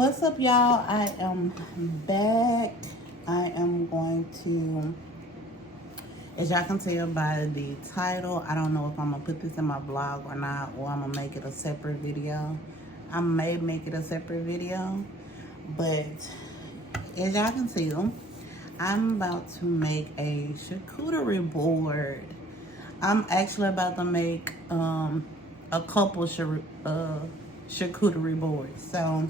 What's up, y'all? I am back. I am going to, as y'all can tell by the title, I don't know if I'm gonna put this in my blog or not, or I'm gonna make it a separate video. I may make it a separate video, but as y'all can tell, I'm about to make a charcuterie board. I'm actually about to make a couple charcuterie boards. So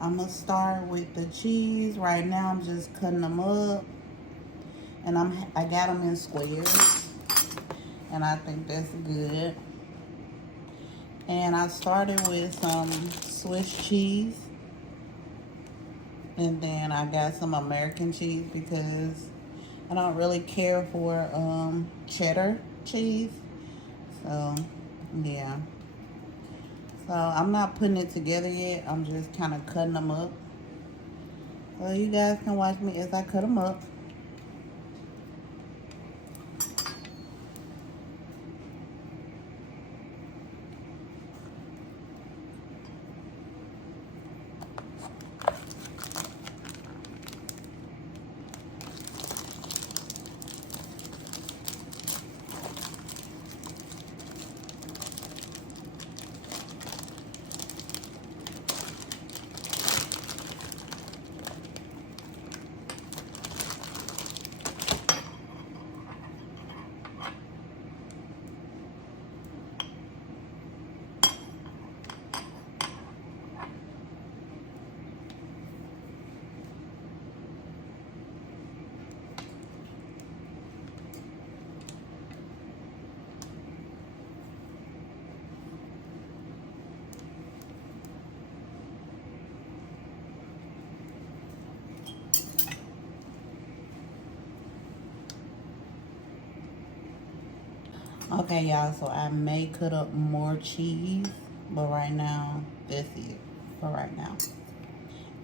I'm gonna start with the cheese. Right now I'm just cutting them up, and I got them in squares, and I think that's good. And I started with some Swiss cheese, and then I got some American cheese because I don't really care for cheddar cheese. So yeah. So I'm not putting it together yet. I'm just kind of cutting them up. So you guys can watch me as I cut them up. Okay, y'all, so I may cut up more cheese, but right now, that's it for right now.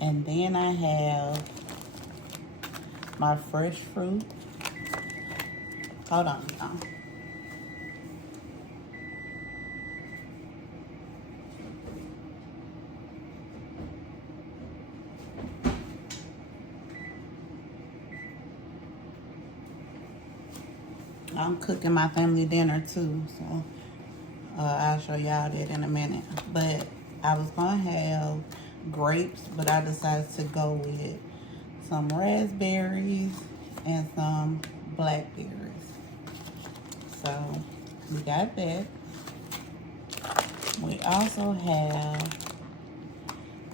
And then I have my fresh fruit. Hold on, y'all. I'm cooking my family dinner too, so I'll show y'all that in a minute. But I was gonna have grapes, but I decided to go with some raspberries and some blackberries. So we got that. We also have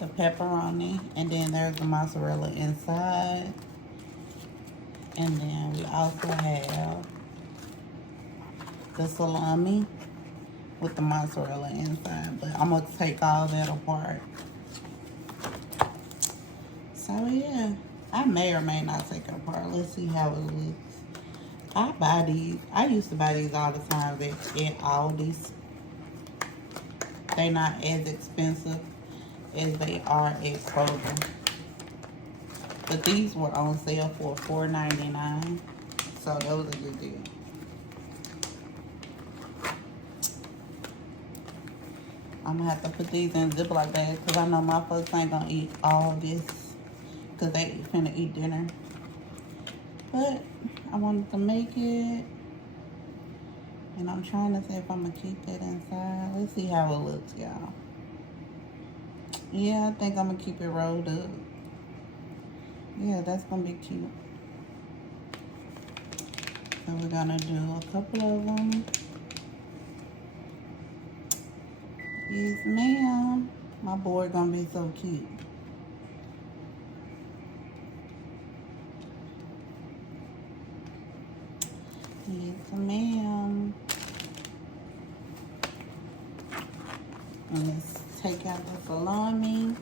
the pepperoni, and then there's the mozzarella inside. And then we also have the salami with the mozzarella inside, but I'm gonna take all that apart. So yeah, I may or may not take it apart. Let's see how it looks. I buy these. I used to buy these all the time at Aldi's. They're not as expensive as they are at Kroger. But these were on sale for $4.99. So that was a good deal. I'm gonna have to put these in Ziploc bags because I know my folks ain't gonna eat all this because they finna eat dinner. But I wanted to make it, and I'm trying to see if I'm gonna keep it inside. Let's see how it looks, y'all. Yeah, I think I'm gonna keep it rolled up. Yeah, that's gonna be cute. So we're gonna do a couple of them. Yes, ma'am. My board gonna be so cute. Yes, ma'am. And let's take out the salami.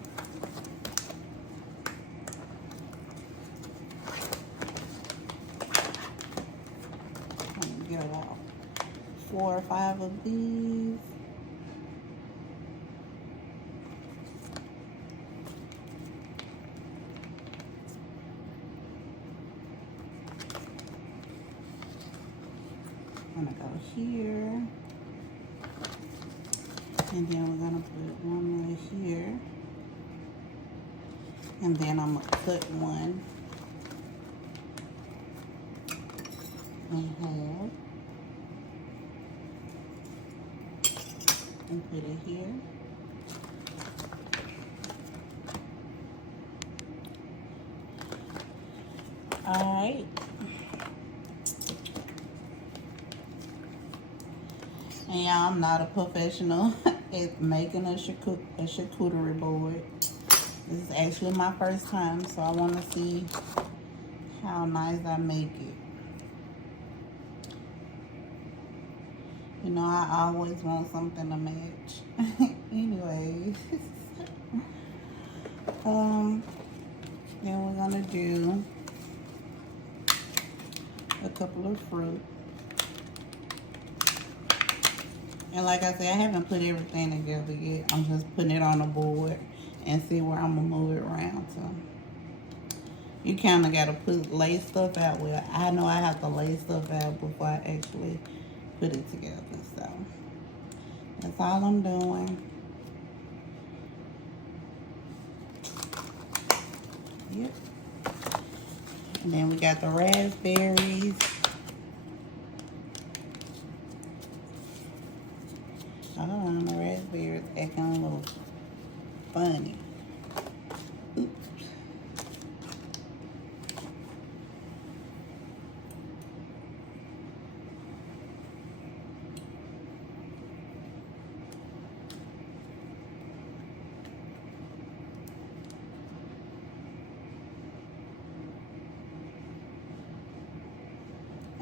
And get about 4 or 5 of these. I'm gonna go here. And then we're gonna put one more here. And then I'm gonna cut one in half and put it here. Alright. And y'all, I'm not a professional at making a charcuterie board. This is actually my first time, so I want to see how nice I make it. You know, I always want something to match. Anyways. Then we're gonna do a couple of fruit. And like I said, I haven't put everything together yet. I'm just putting it on the board and see where I'm gonna move it around to. You kind of gotta lay stuff out. Well, I know I have to lay stuff out before I actually put it together. So that's all I'm doing. Yep. And then we got the raspberries. Oh, the raspberries acting a little funny. Oops.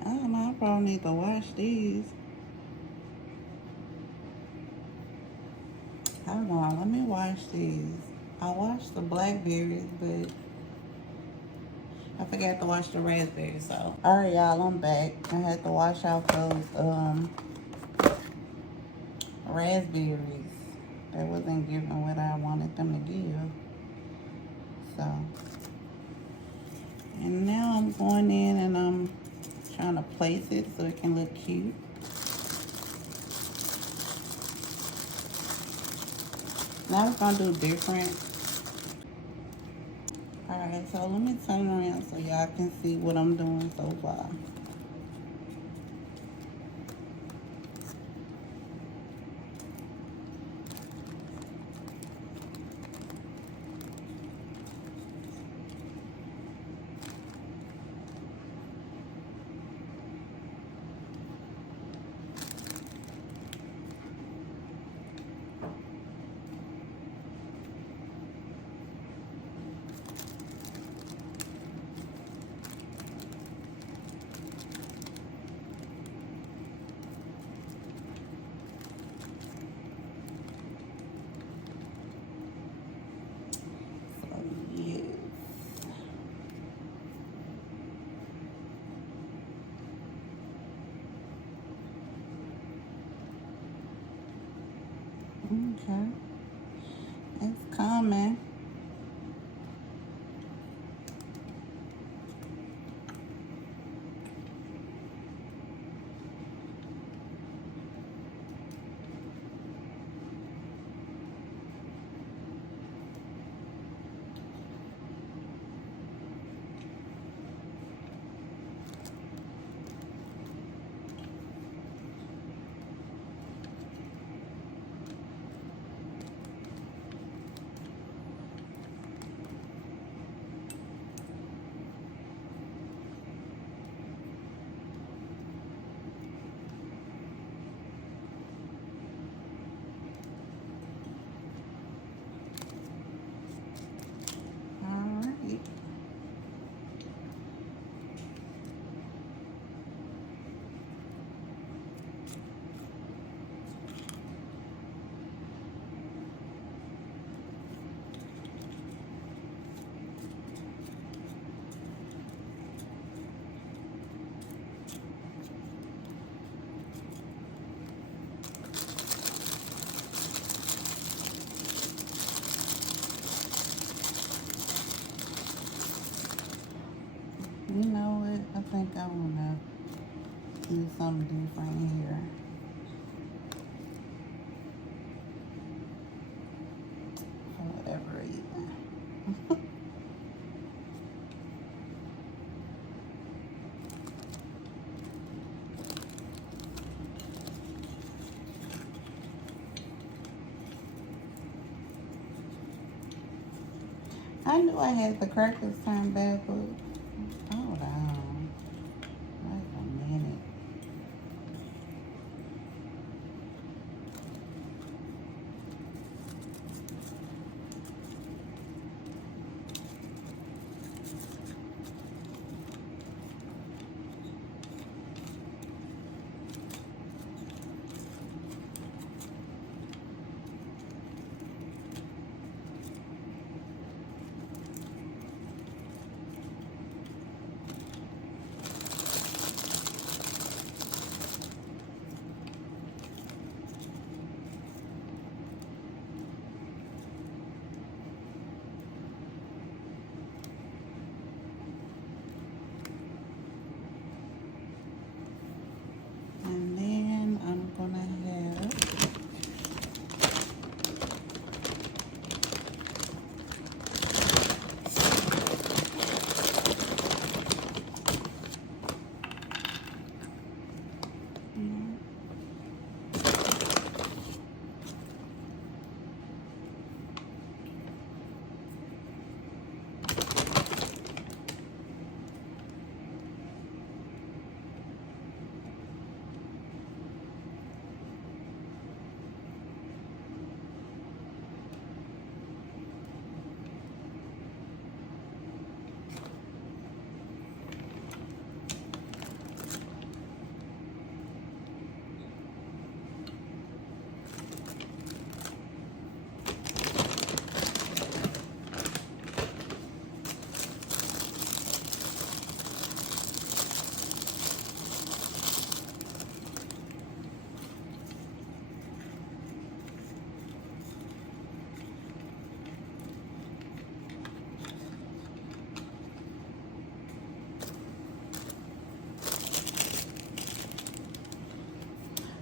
I don't know, I probably need to wash these. Hold on, let me wash these. I washed the blackberries, but I forgot to wash the raspberries, so. Alright, y'all, I'm back. I had to wash out those raspberries. They wasn't giving what I wanted them to give. So. And now I'm going in and I'm trying to place it so it can look cute. Now we're gonna do different. Alright, so let me turn around so y'all can see what I'm doing so far. Okay, it's coming. You know what? I think I want to do something different here. For whatever reason. I knew I had the crackers turned backwards. Hold on. Wait a minute. And then I'm gonna have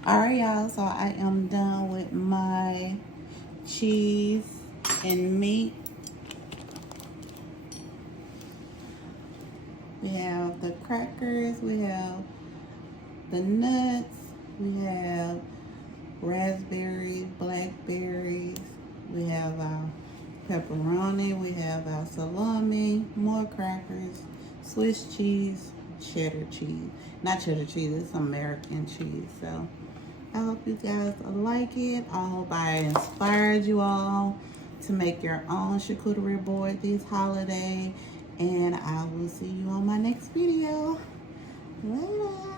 Alright, y'all, so I am done with my cheese and meat. We have the crackers, we have the nuts, we have raspberries, blackberries, we have our pepperoni, we have our salami, more crackers, Swiss cheese, cheddar cheese. Not cheddar cheese, it's American cheese. So I hope you guys like it. I hope I inspired you all to make your own charcuterie board this holiday. And I will see you on my next video. Later.